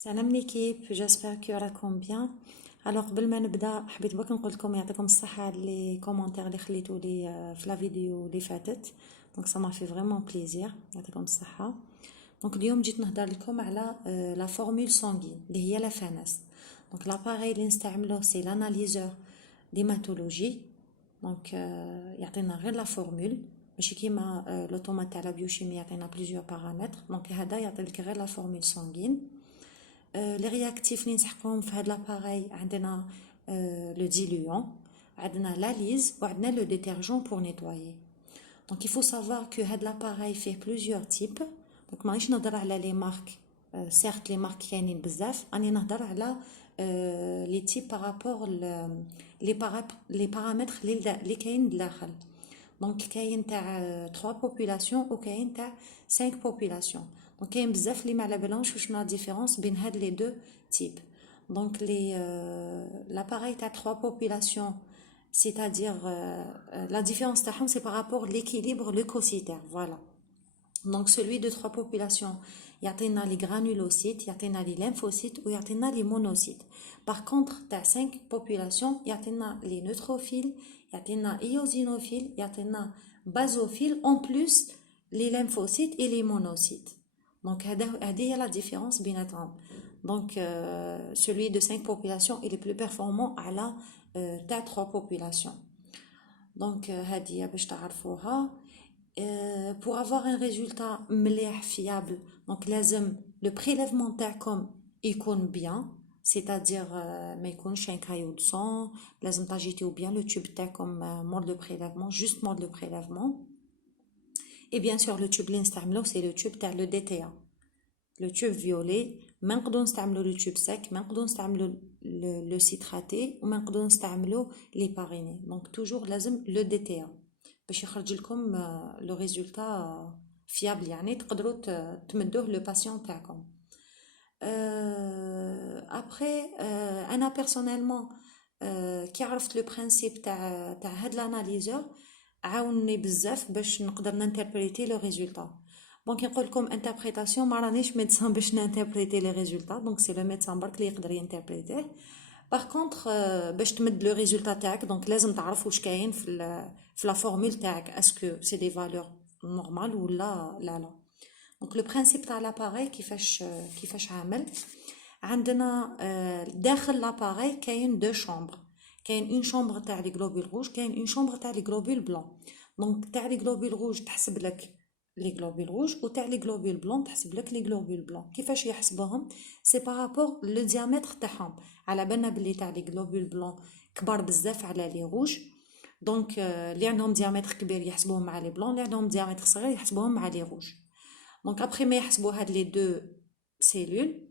سلام ليكيب، جاسبر كو راكم بيان. الوغ قبل ما نبدا حبيت برك نقول لكم يعطيكم الصحه على لي كومونتير اللي خليتوا لي في لا فيديو اللي فاتت. دونك سا ما في فريمون بليزير، يعطيكم الصحه. دونك اليوم جيت نهضر لكم على لا فورمول سانغين اللي هي لا فاناس. دونك لاباري اللي نستعملوه سي لاناليزور ديماتولوجي. دونك يعطينا غير لا فورمول، ماشي كيما لوتومات تاع لا بيوشيمي يعطينا بليزيور بارامتر. دونك هذا يعطي لك غير لا فورمول سانغين. لي رياكتيف اللي نسحقوهم في هاد لاباراي عندنا لو ديلويون، عندنا لا ليز وعندنا لو ديترجون بور نيتوايي. دونك il faut savoir que هاد لاباراي فيه plusieurs types. دونك مانيش نهضر على لي مارك، سيرت لي مارك كاينين بزاف، راني نهضر على لي تيب بارابور لي بارامتر اللي كاين داخل. دونك كاين تاع 3 بوبولاسيون وكاين تاع 5 بوبولاسيون. دونك كاين بزاف اللي ما على بالهمش شنو لا ديفيرونس بين هاد لي دو تيب. دونك لي لاباراي تاع 3 بوبولاسيون c'est-à-dire la différence تاعهم c'est par rapport à l'équilibre leucocytaire, voilà. Donc celui de 3 populations يعطينا les granulocytes, يعطينا les lymphocytes ou يعطينا les monocytes. Par contre تاع 5 populations يعطينا les neutrophiles, يعطينا eosinophiles, يعطينا basophiles, en plus les lymphocytes et les monocytes. Donc هذه هي la différence بيناتهم. Donc celui de 5 populations est le plus performant على تاع 3 populations. Donc هذه باش تعرفوها. Pour avoir un résultat مليح fiable, donc لازم le prélèvement تاعكم يكون bien, c'est-à-dire ما يكونش un caillot de sang. لازم تاجيتيو bien le tube تاعكم mode de prélèvement, juste mode de prélèvement. Et bien sûr le tube اللي نستعملوه c'est le tube تاع le DTA, le tube violet. ما نقدروا نستعملوا le tube sec, ما نقدروا نستعملوا le citraté وما نقدروا نستعملوا l'héparinée. Donc toujours لازم le DTA باش يخرج لكم لو ريزولتا فيابل، يعني تقدروا تمدوه لو باسيون تاعكم. ابري انا بيرسونيلمون كي عرفت لو برينسيپ تاع هاد لاناليزور عاونني بزاف باش نقدر نانتربريتي لو ريزولتا. بون كي نقول لكم انتربريتاسيون ما رانيش ميدسان باش نانتربريتي لي ريزولتا، دونك سي لو ميدسان برك اللي يقدر ينتربريتيه. باغ كونطخ باش تمد لو ريزولتا تاعك دونك لازم تعرف واش كاين في لا فورمول تاعك، اسكو سي دي فالور نورمال ولا لا. دونك لو برينسيپ تاع لاباري كيفاش عامل. عندنا داخل لاباري كاين دو شامبر، كاين اون شامبر تاع لي غلوبول روج، كاين اون شامبر تاع لي غلوبول بلون. دونك تاع لي غلوبول روج تحسب لك لي غلوبول روج وتاع لي غلوبول بلون تحسب لك لي غلوبول بلون. كيفاش يحسبوهم؟ سي بارابور لو ديامتر تاعهم. على بالنا بلي تاع لي غلوبول بلون كبار بزاف على لي روج، دونك اللي عندهم ديامتر كبير يحسبوهم مع لي بلون، اللي عندهم ديامتر صغير يحسبوهم مع لي روج. دونك ابري ما يحسبوا هاد لي دو سيلول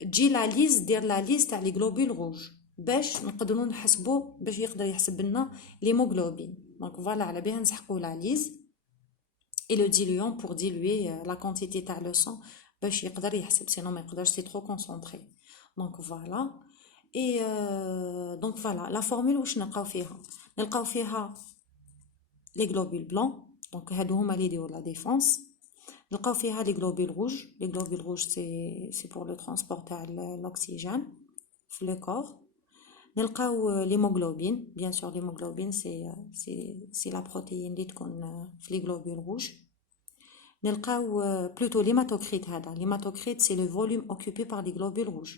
تجي لا ليز، دير لا ليز تاع لي غلوبول روج باش نقدروا نحسبوا، باش يقدر يحسب لنا ليموغلوبين. دونك فوالا على بها نسحقوا لا ليز et le diluant pour diluer la quantité تاع le sang باش يقدر يحسب، sinon ما يقدرش سي trop concentré. دونك فوالا. et donc voilà la formule واش نلقاو فيها les globules blancs، donc هادو هما اللي يديروا لا ديفونس. نلقاو فيها لي غلوبول روج، لي غلوبول روج سي بور لو ترونسبور تاع الاكسجين في لو كور. نلقاو ليموغلوبين، بيان سور ليموغلوبين سي لا بروتيين اللي تكون في لي غلوبول روج. نلقاو بلوتو ليماتوكريت، هذا ليماتوكريت سي لو فوليوم اوكوبي بار لي غلوبول روج.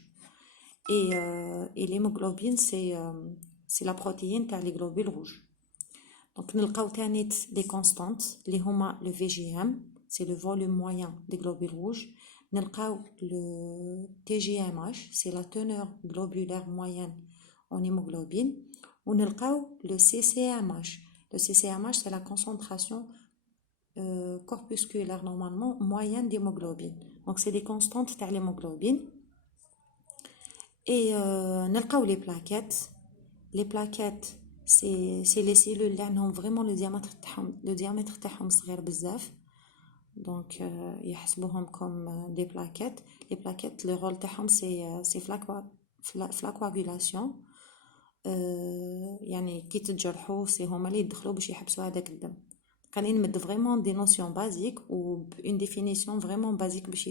et l'hémoglobine c'est la protéine تاع لي غلوبول روج. دونك نلقاو تاني لي كونستانت اللي هما لو VGM c'est le volume moyen des globules rouges. نلقاو le TGMH c'est la teneur globulaire moyenne en hémoglobine. ونلقاو le CCMH. Le CCMH c'est la concentration corpusculaire normalement moyenne d'hémoglobine. Donc c'est des constantes تاع l'hémoglobine. Et نلقاو les plaquettes. Les plaquettes c'est les cellules اللي عندهم vraiment le diamètre تاعهم صغير بزاف. Donc يحسبوهم comme des plaquettes. Les plaquettes le rôle تاعهم c'est la coagulation. يعني كي تتجرحوا سي هما اللي يدخلوا باش يحبسوا هذاك الدم. خلينا نمد فريمون دي نوسيون بازيك و اون ديفينيسيون فريمون بازيك باش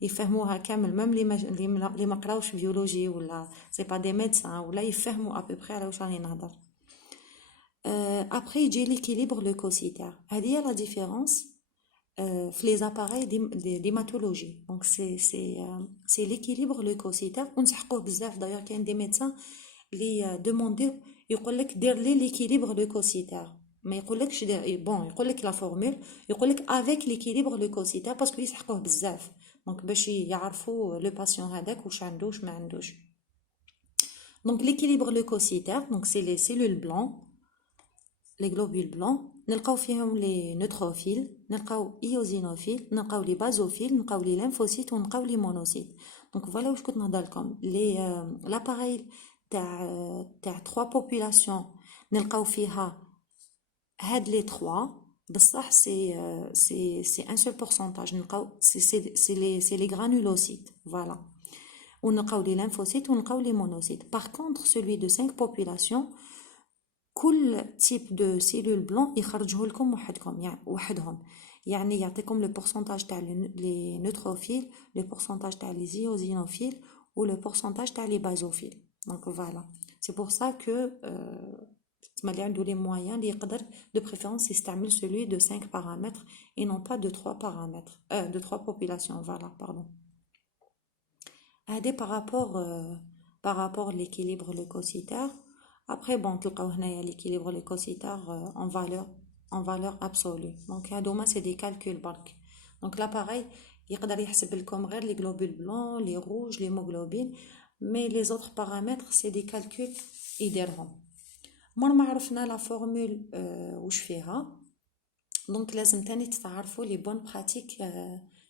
يفهموها كامل، ميم اللي ما قراوش بيولوجي ولا سي با دي ميدسان ولا يفهموا ابوبري على واش راني نهضر. ابري يجي ليكيليبر لوكوسيتير، هذه هي لا ديفيرونس في لي زاباراي ديماتولوجي. دونك سي ليكيليبر لوكوسيتير ونسحقوه بزاف. دايوغ كاين دي ميدسان اللي دومونديو يقول لك دير لي ليكيليبر لوكوسيتير، ما يقولكش بون يقول لك لا فورمول، يقول لك افيك ليكيليبر لوكوسيتير باسكو يسحقوه بزاف. دونك باش يعرفوا لو باسيون هذاك واش عنده واش ما عندوش. دونك ليكيليبر لوكوسيتير دونك سي لي سيلول بلون، لي غلوبول بلون، نلقاو فيهم لي نوتروفيل، نلقاو ايوزينوفيل، نلقاو لي بازوفيل، نلقاو لي ليمفوسيت ونلقاو لي مونوسيت. دونك فوالا واش كنت نهضر لكم لي لاباريل تاع 3 بوبولاسيون نلقاو فيها هاد لي 3 بصح سي ان سول pourcentage. نلقاو سي لي غرانولوسيت فوالا، ونلقاو لي ليمفوسيت ونلقاو لي مونوسيت. باغ كونطخ سولوي دو 5 بوبولاسيون كل تيب دو سيلول بلون يخرجه لكم وحدكم يعني وحدهم، يعني يعطيكم لو pourcentage تاع لي نوتروفيل، لو pourcentage تاع لي زيوزينوفيل و لو pourcentage تاع لي بازوفيل. دونك فوالا سي بور سا كو تسمى اللي عنده لي مويان اللي يقدر دو بريفيرونس يستعمل celui de 5 paramètres et non pas de 3 paramètres de 3 populations. Voilà, pardon. هادي par rapport l'équilibre leucocytaire. Après bon تلقاو هنايا l'équilibre leucocytaire en valeur absolue. Donc هادوما c'est des calculs برك. Donc l'appareil يقدر يحسب لكم غير les globules blancs, les rouges, l'hémoglobine, mais les autres paramètres c'est des calculs يديرهم. مور ما عرفنا لا فورمول واش فيها، دونك لازم تاني تتعرفوا لي بون براتيك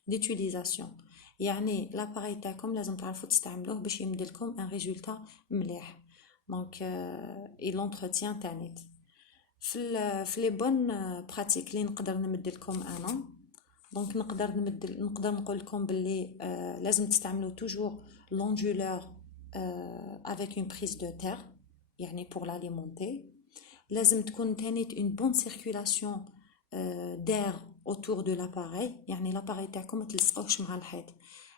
ديتيليزاسيون. يعني لاباري تاعكم لازم تعرفوا تستعملوه باش يمدلكم ان ريزولتا مليح. دونك اي لونتروتيان تانيت في لي بون براتيك اللي نقدر نمدلكم انا. دونك نقدر نقول لكم باللي لازم تستعملوا توجور لونجولور avec une prise de terre يعني pour l'alimenter. لازم تكون تانيت une bonne circulation d'air autour de l'appareil، يعني l'appareil تاعكم ما تلصقوش مع الحيط.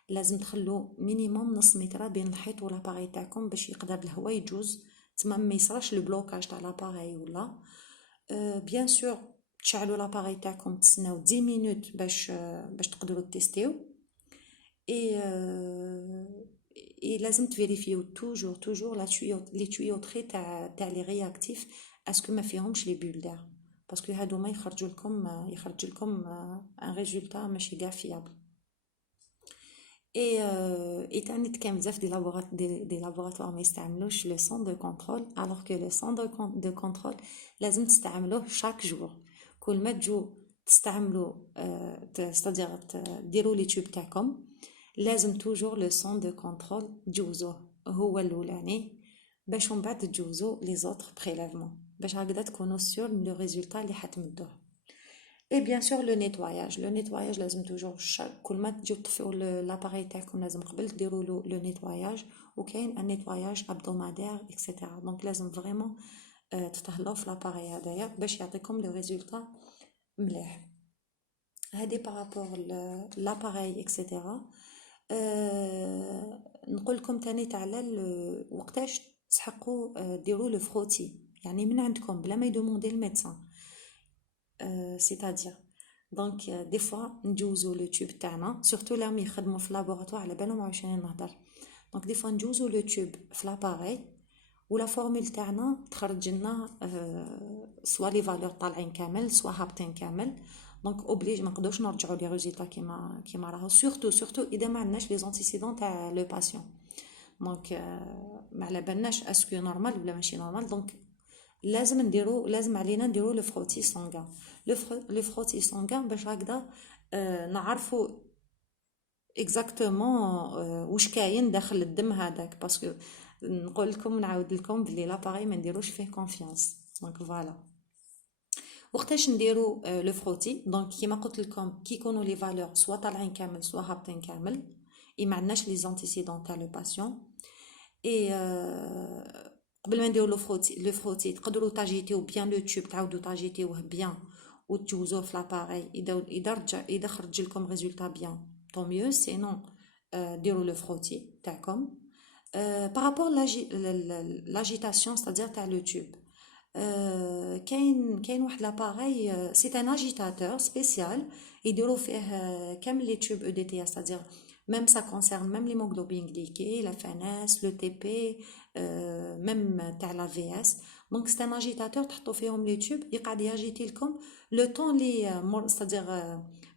لازم تخلو مينيموم نص متر بين الحيط والاباري تاعكم باش يقدر الهواء يجوز، تما ما يصراش البلوكاج تاع l'appareil ولا بيان سور تشعلوا l'appareil تاعكم تسناو 10 مينوت باش تقدروا تيستيو. اي لازم تفيريفيو توجور لي tuyauteries تاع لي رياكتيف اسكو ما فيهمش لي بول دار، باسكو هادوما يخرج لكم ان ريزولتا ماشي كاع فيابل. اي تاني كاين بزاف دي لابوراتوار ما يستعملوش لو سون دو كونترول، الوغ كو لو سون دو كونترول لازم تستعملوه شاك جور. كل ما تجو تستعملوا ستادير ديروا لي تيوب تاعكم لازم توجور لو سون دو كونترول تجوزوه هو الاولاني باش من بعد تجوزو لي زوتر بريليفمون باش هكذا تكونوا سور لو ريزولتا اللي حتمدوه. اي بيان سور لو نيتواياج لازم توجور كل ما تجيو تطفيو لاباري تاعكم لازم قبل ديروا لو نيتواياج، وكاين ان نيتواياج ابدومادير اكسيتيرا. دونك لازم فريمون تطهلوا في لاباري هذايا باش يعطيكم لو ريزولتا مليح. هادي بارابور لاباري اكسيتيرا. نقول لكم تاني على وقتاش تسحقوا ديروا لو فروتي، يعني من عندكم بلا ما يدوموندي الميدسان. سيتادير دونك دي فوا نجوزو لو تيوب تاعنا سورتو لا مي يخدموا في لابوراتوار على بالهم واش راني نهضر. دونك دي فوا نجوزو لو تيوب في لاباري ولا فورمول تاعنا تخرج لنا سوا لي فالور طالعين كامل سوا هابطين كامل. دونك اوبليج ما نقدروش نرجعوا لي ريزولتا كيما راهو، سورتو اذا ما عندناش لي زونتيسيدون تاع لو باسيون. دونك ما على بالناش اسكو نورمال ولا ماشي نورمال. دونك لازم علينا نديرو لو فروتي سونغان. لو فروتي سونغان باش هكذا نعرفوا اكزاكتومون واش كاين داخل الدم هذاك، باسكو نقول لكم نعاود لكم بلي لاباري ما نديروش فيه كونفيانس. دونك فوالا وقتاش نديرو لو فروتي. دونك كيما قلت لكم كي يكونوا لي فالور سوا طالعين كامل سوا هابطين كامل، اي ما عندناش لي زونتيسيدون تاع لو باسيون. اي قبل ما نديرو لو فروتي تقدروا تاجيتيو بيان لو تيوب، تعاودوا تاجيتيوه بيان وتجوزوه في لاباري اذا خرج لكم ريزولتا بيان طون ميو سينون ديروا لو فروتي تاعكم. بارابور لاجيتاسيون ستادير تاع لو توب، كاين واحد لاباري سي ان اجيتاتور سبيسيال يديروا فيه كامل لي توب او دي تي، ستادير ميم سا كونسيرن ميم ليموغلوبين غليكي لا فاناس لو تي بي ميم تاع لا في اس. دونك سي ان اجيتاتور تحطوا فيهم لي توب يقعد ياجيتي لكم لو طون لي ستادير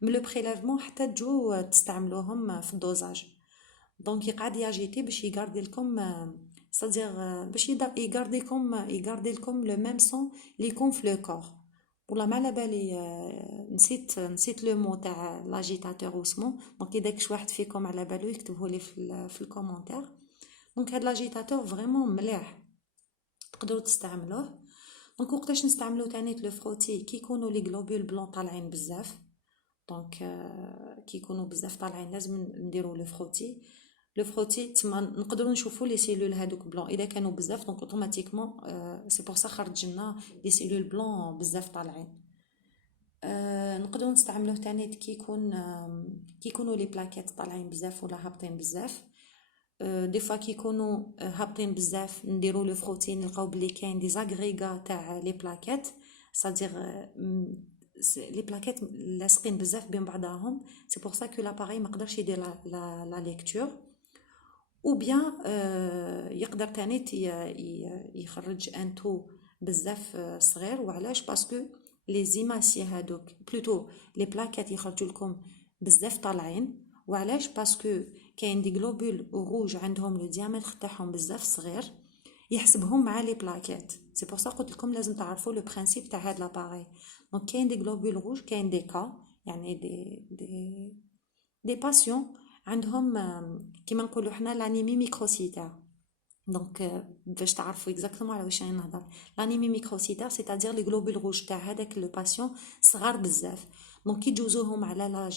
من لو بريليفمون حتى تجو تستعملوهم في الدوزاج. دونك يقعد ياجيتي باش يغاردي لكم ستادير باش يغاردي لكم لو ميم سون اللي يكون في لو كور. والله ما على بالي نسيت لو مو تاع لاجيتاتور واسمو، دونك اذا كش واحد فيكم على بالو يكتبه لي في الكومونتير. دونك هاد لاجيتاتور فريمون مليح تقدروا تستعملوه. دونك وقتاش نستعملو تاني لو فروتي كي يكونوا لي غلوبول بلون طالعين بزاف، دونك كي يكونوا بزاف طالعين لازم نديروا لو فروتي. لو فروتي تما نقدروا نشوفوا لي سيلول هذوك بلون اذا كانوا بزاف، دونك اوتوماتيكمون سي بور سا خرج لنا لي سيلول بلون بزاف طالعين. نقدروا نستعملوه تاني كي يكونوا لي بلاكيت طالعين بزاف ولا هابطين بزاف. دي فوا كي يكونوا هابطين بزاف نديروا لو فروتي نلقاو بلي كاين دي زاغريغا تاع لي بلاكيت، صادير لي بلاكيت لاصقين بزاف بين بعضاهم، سي بور سا كو لاباري ما قدرش يدير لا ليكتور. او بيان يقدر تاني يخرج ان تو بزاف صغير. وعلاش؟ باسكو لي زيماسي هادوك بلوتو لي بلاكيت يخرجوا لكم بزاف طالعين. وعلاش؟ باسكو كاين دي غلوبول روج عندهم لو ديامتر تاعهم بزاف صغير يحسبهم مع لي بلاكيت. سي بور سا قلت لكم لازم تعرفوا لو برينسيپ تاع هاد لاباري. دونك كاين دي غلوبول روج، كاين دي كا يعني دي باسيون عندهم كيما نقولوا حنا لانيمي ميكروسيتار. دونك باش تعرفوا اكزاكتومون على واش راني نهضر، لانيمي ميكروسيتار سيتادير لي غلوبول روج تاع هذاك لو باسيون صغار بزاف. دونك كي تجوزوهم على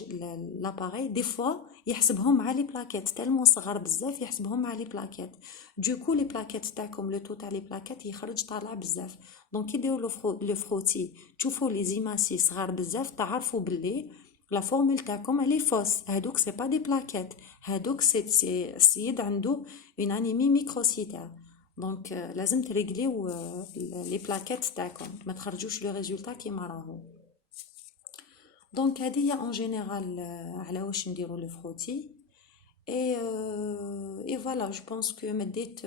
لاباري دي فوا يحسبهم مع لي بلاكيت تالمون صغار بزاف، يحسبهم مع لي بلاكيت. دوكو لي بلاكيت تاعكم لو تو تاع لي بلاكيت يخرج طالع بزاف. دونك كي ديروا لو فروتي تشوفوا لي زيماسي صغار بزاف تعرفوا باللي لا فورمول تاعكم الي فوس، هادوك سي با دي بلاكيت، هادوك سي السيد عنده اون انيمي ميكروسيتار. دونك لازم تريغليو لي بلاكيت تاعكم ما تخرجوش لو ريزولتا كيما راهو. دونك هذه هي اون جينيرال على واش نديرو لو فروتي. اي فوالا جو بونس كو مديت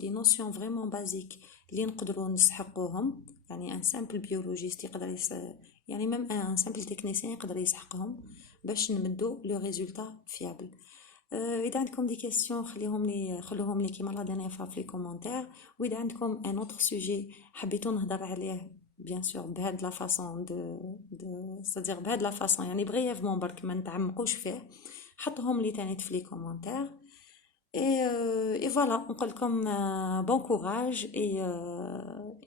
لي نوسيون فريمون بازيك اللي نقدروا نسحقوهم. يعني ان سامبل بيولوجيست يقدر يعني ميم ان سامبل تكنيسيان يقدر يسحقهم باش نمدو لو ريزولتا فيابل. اذا عندكم دي كيسيون خلوهم لي كيما لا دانيير فوا في لي كومونتير. واذا عندكم ان اوتر سوجي حبيتو نهضر عليه بيان سور بهاد لا فاصون صدير بهاد لا فاصون يعني بريفمون برك ما نتعمقوش فيه، حطهم لي تاني في لي كومونتير. اي فوالا نقول لكم بون كوراج. اي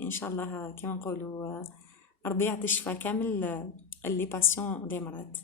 ان شاء الله كيما نقولوا ربي يعطي الشفاء كامل اللي باسيون دي مرض.